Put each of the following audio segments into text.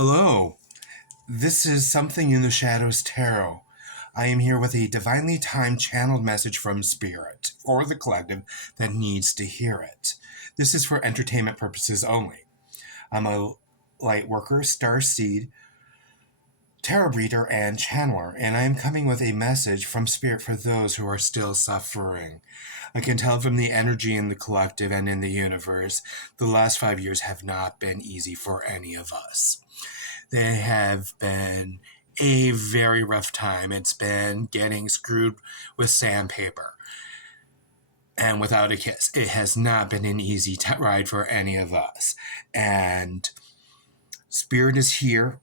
Hello, this is Something in the Shadows Tarot. I am here with a divinely timed channeled message from Spirit for the collective that needs to hear it. This is for entertainment purposes only. I'm a light worker, star seed, tarot reader, and channeler, and I am coming with a message from Spirit for those who are still suffering. I can tell from the energy in the collective and in the universe, the last 5 years have not been easy for any of us. They have been a very rough time. It's been getting screwed with sandpaper and without a kiss. It has not been an easy ride for any of us. And Spirit is here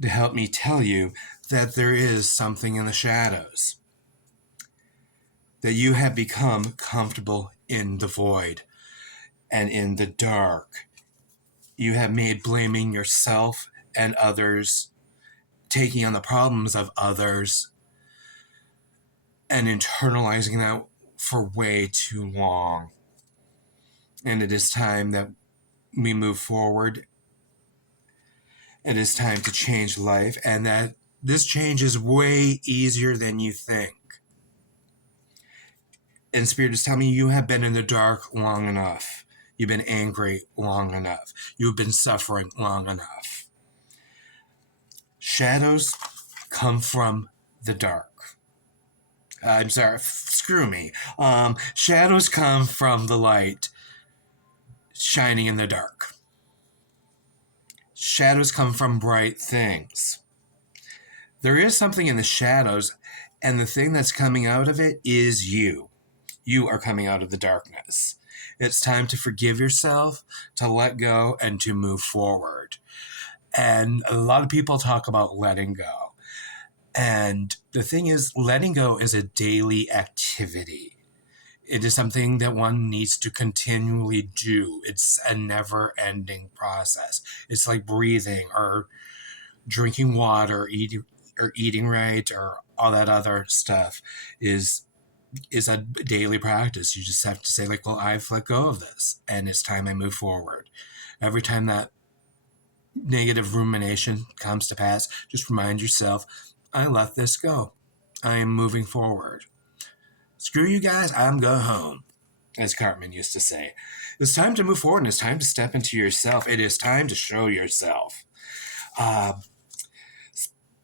to help me tell you that there is something in the shadows. That you have become comfortable in the void and in the dark. You have made blaming yourself and others, taking on the problems of others, and internalizing that for way too long. And it is time that we move forward. It is time to change life, and that this change is way easier than you think. And Spirit is telling me you have been in the dark long enough. You've been angry long enough. You've been suffering long enough. Shadows come from the dark. I'm sorry, screw me. Shadows come from the light shining in the dark. Shadows come from bright things. There is something in the shadows, and the thing that's coming out of it is you. You are coming out of the darkness. It's time to forgive yourself, to let go, and to move forward. And a lot of people talk about letting go. And the thing is, letting go is a daily activity. It is something that one needs to continually do. It's a never-ending process. It's like breathing or drinking water, eating right, or all that other stuff is a daily practice. You just have to say, like, well, I've let go of this, and it's time I move forward. Every time that negative rumination comes to pass, just remind yourself, I let this go. I am moving forward. Screw you guys, I'm going home, as Cartman used to say. It's time to move forward, and it's time to step into yourself. It is time to show yourself.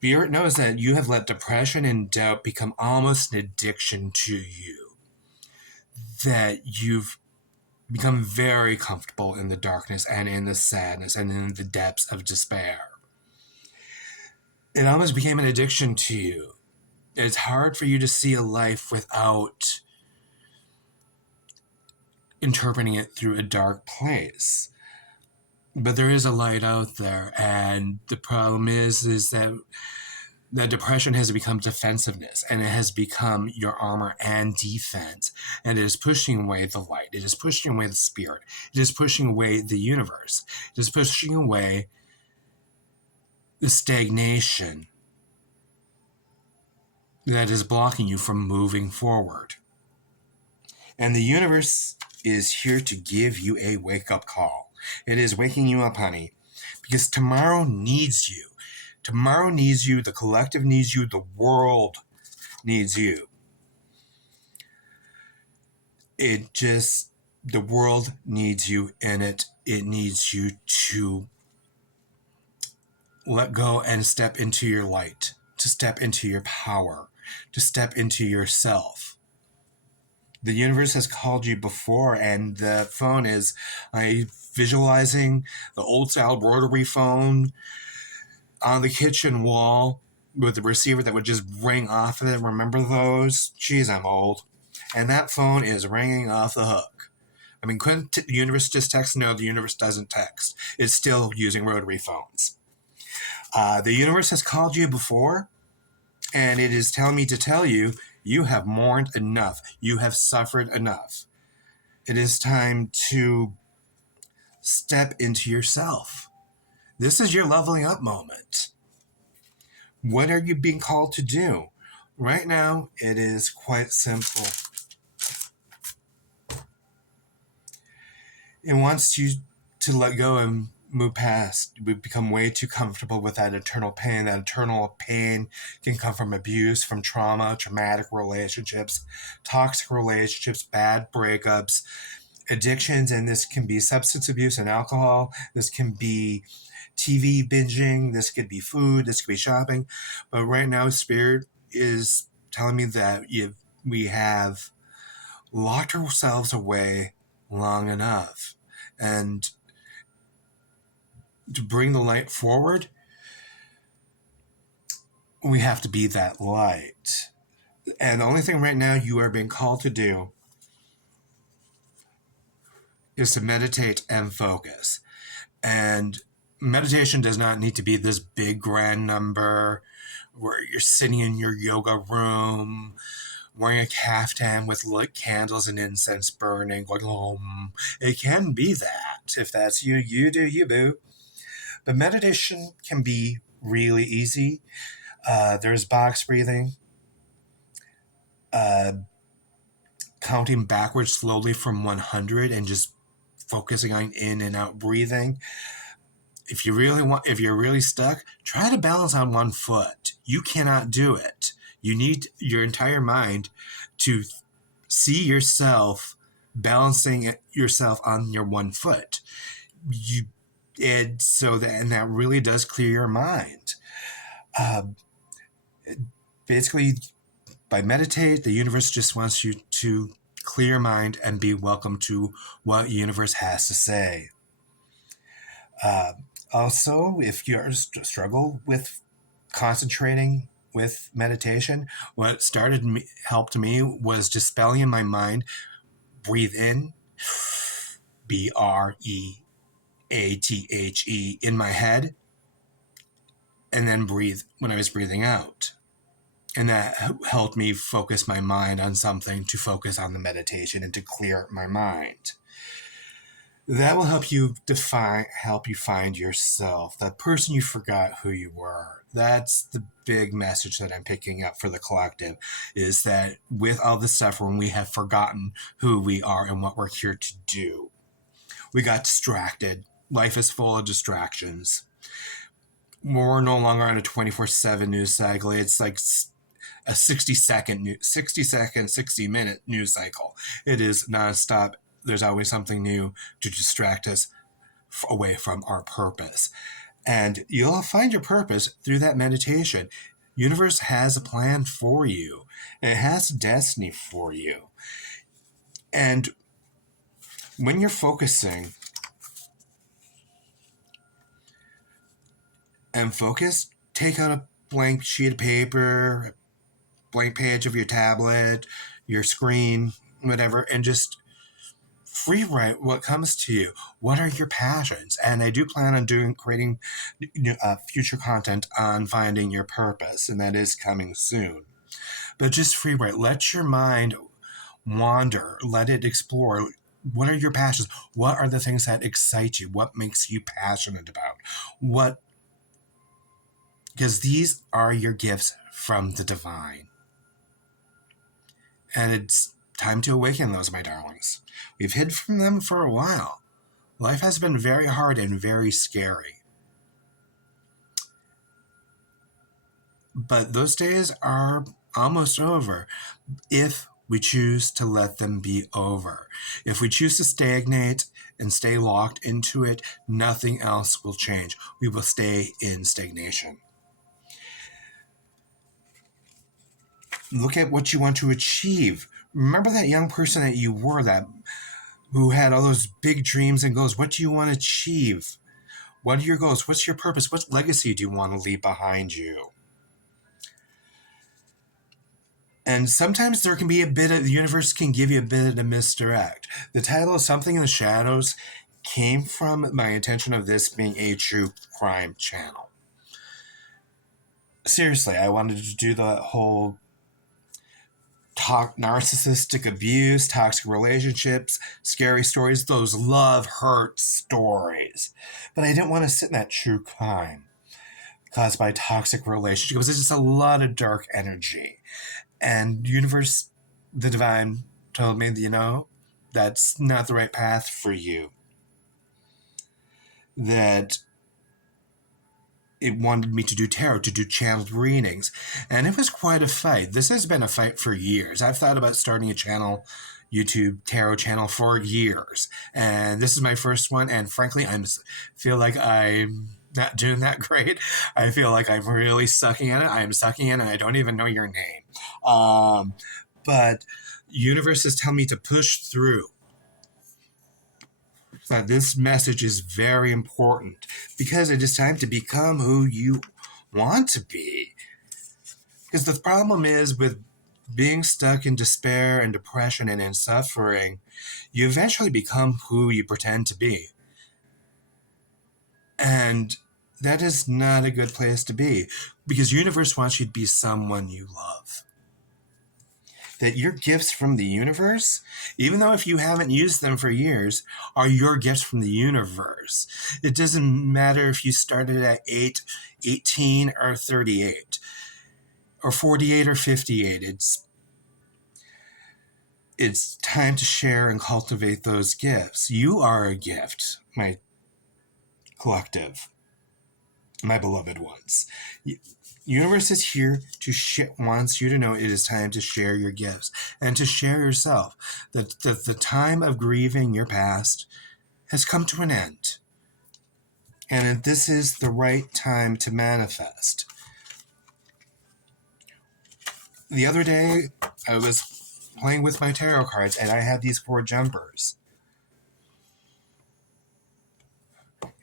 Spirit knows that you have let depression and doubt become almost an addiction to you. That you've become very comfortable in the darkness and in the sadness and in the depths of despair. It almost became an addiction to you. It's hard for you to see a life without interpreting it through a dark place. But there is a light out there, and the problem is that depression has become defensiveness, and it has become your armor and defense, and it is pushing away the light. It is pushing away the spirit. It is pushing away the universe. It is pushing away the stagnation that is blocking you from moving forward. And the universe is here to give you a wake-up call. It is waking you up, honey, because tomorrow needs you. Tomorrow needs you. The collective needs you. The world needs you. The world needs you in it. It needs you to let go and step into your light, to step into your power, to step into yourself. The universe has called you before, and the phone is visualizing the old-style rotary phone on the kitchen wall with the receiver that would just ring off of it. Remember those? Geez, I'm old. And that phone is ringing off the hook. I mean, couldn't the universe just text? No, the universe doesn't text. It's still using rotary phones. The universe has called you before, and it is telling me to tell you, you have mourned enough. You have suffered enough. It is time to step into yourself. This is your leveling up moment. What are you being called to do? Right now, it is quite simple. It wants you to let go and move past. We become way too comfortable with that eternal pain. That eternal pain can come from abuse, from trauma, traumatic relationships, toxic relationships, bad breakups, addictions, and this can be substance abuse and alcohol. This can be TV binging. This could be food. This could be shopping. But right now, Spirit is telling me that we have locked ourselves away long enough. And to bring the light forward, we have to be that light. And the only thing right now you are being called to do is to meditate and focus. And meditation does not need to be this big grand number where you're sitting in your yoga room wearing a caftan with lit candles and incense burning, going, it can be that. If that's you, you do you, boo. But meditation can be really easy. There's box breathing, counting backwards slowly from 100 and just focusing on in and out breathing. If you're really stuck, try to balance on one foot. You cannot do it. You need your entire mind to see yourself balancing yourself on your one foot. That really does clear your mind. Basically, by meditate, the universe just wants you to clear your mind and be welcome to what the universe has to say. Also, if you struggle with concentrating with meditation, what helped me was just spelling in my mind, breathe in, BREATHE in my head, and then breathe when I was breathing out. And that helped me focus my mind on something, to focus on the meditation and to clear my mind. That will help you find yourself, that person you forgot who you were. That's the big message that I'm picking up for the collective, is that with all this stuff, when we have forgotten who we are and what we're here to do, we got distracted. Life is full of distractions. We're no longer on a 24/7 news cycle. It's like a 60-minute news cycle. It is nonstop. There's always something new to distract us away from our purpose. And you'll find your purpose through that meditation. Universe has a plan for you. It has destiny for you. And when you're focusing and focused, take out a blank sheet of paper, blank page of your tablet, your screen, whatever, and just free write what comes to you. What are your passions? And I do plan on creating future content on finding your purpose, and that is coming soon. But just free write. Let your mind wander. Let it explore. What are your passions? What are the things that excite you? What makes you passionate about? Because these are your gifts from the divine. And it's time to awaken those, my darlings. We've hid from them for a while. Life has been very hard and very scary. But those days are almost over if we choose to let them be over. If we choose to stagnate and stay locked into it, nothing else will change. We will stay in stagnation. Look at what you want to achieve. Remember that young person that you were, who had all those big dreams and goals. What do you want to achieve? What are your goals? What's your purpose? What legacy do you want to leave behind you? And sometimes there can be the universe can give you a bit of misdirect. The title of Something in the Shadows came from my intention of this being a true crime channel. Seriously, I wanted to do the whole narcissistic abuse, toxic relationships, scary stories, those hurt stories. But I didn't want to sit in that true crime caused by toxic relationships. There's just a lot of dark energy. And universe, the divine, told me, that's not the right path for you. that it wanted me to do tarot, to do channeled readings. And it was quite a fight. This has been a fight for years. I've thought about starting a channel, YouTube tarot channel, for years. And this is my first one. And frankly, I feel like I'm not doing that great. I feel like I'm really sucking at it. I am sucking at it. I don't even know your name. But universe is telling me to push through. That this message is very important because it is time to become who you want to be. Because the problem is with being stuck in despair and depression and in suffering, you eventually become who you pretend to be. And that is not a good place to be, because universe wants you to be someone you love. That your gifts from the universe, even though if you haven't used them for years, are your gifts from the universe. It doesn't matter if you started at 8, 18, or 38, or 48 or 58. It's time to share and cultivate those gifts. You are a gift, my collective, my beloved ones. Universe is here to wants you to know it is time to share your gifts and to share yourself. That the time of grieving your past has come to an end. And this is the right time to manifest. The other day, I was playing with my tarot cards and I had these 4 jumpers.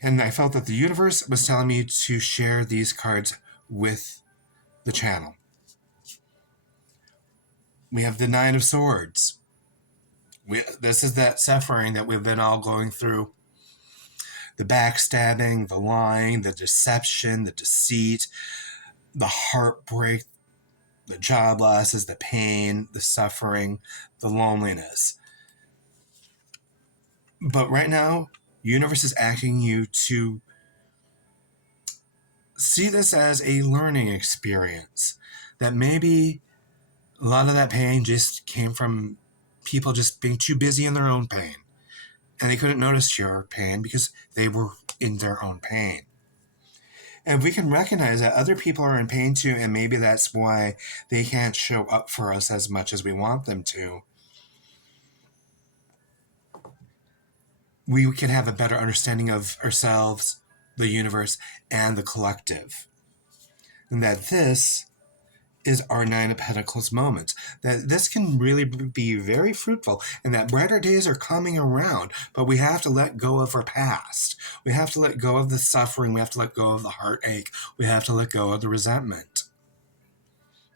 And I felt that the universe was telling me to share these cards with the channel. We have the 9 of Swords. This is that suffering that we've been all going through. The backstabbing, the lying, the deception, the deceit, the heartbreak, the job losses, the pain, the suffering, the loneliness. But right now, universe is asking you to see this as a learning experience. That maybe a lot of that pain just came from people just being too busy in their own pain. And they couldn't notice your pain because they were in their own pain. And we can recognize that other people are in pain too, and maybe that's why they can't show up for us as much as we want them to. We can have a better understanding of ourselves, the universe, and the collective. And that this is our 9 of Pentacles moment. That this can really be very fruitful, and that brighter days are coming around, but we have to let go of our past. We have to let go of the suffering. We have to let go of the heartache. We have to let go of the resentment.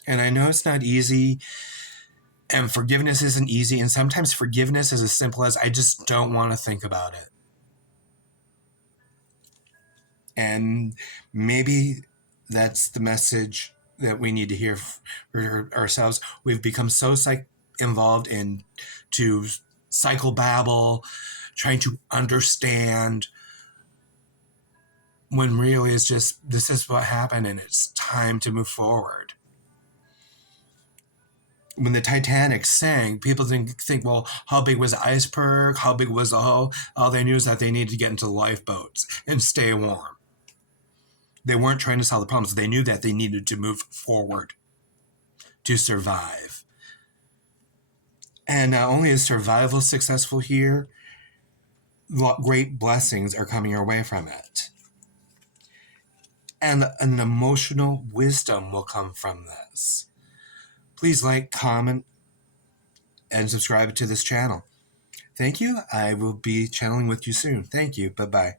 And I know it's not easy, and forgiveness isn't easy, and sometimes forgiveness is as simple as I just don't want to think about it. And maybe that's the message that we need to hear for ourselves. We've become so involved in to psychobabble, trying to understand, when really it's just, this is what happened and it's time to move forward. When the Titanic sank, people didn't think, well, how big was the iceberg? How big was the hull? All they knew is that they needed to get into the lifeboats and stay warm. They weren't trying to solve the problems. They knew that they needed to move forward to survive. And not only is survival successful here, great blessings are coming our way from it. And an emotional wisdom will come from this. Please like, comment, and subscribe to this channel. Thank you. I will be channeling with you soon. Thank you. Bye-bye.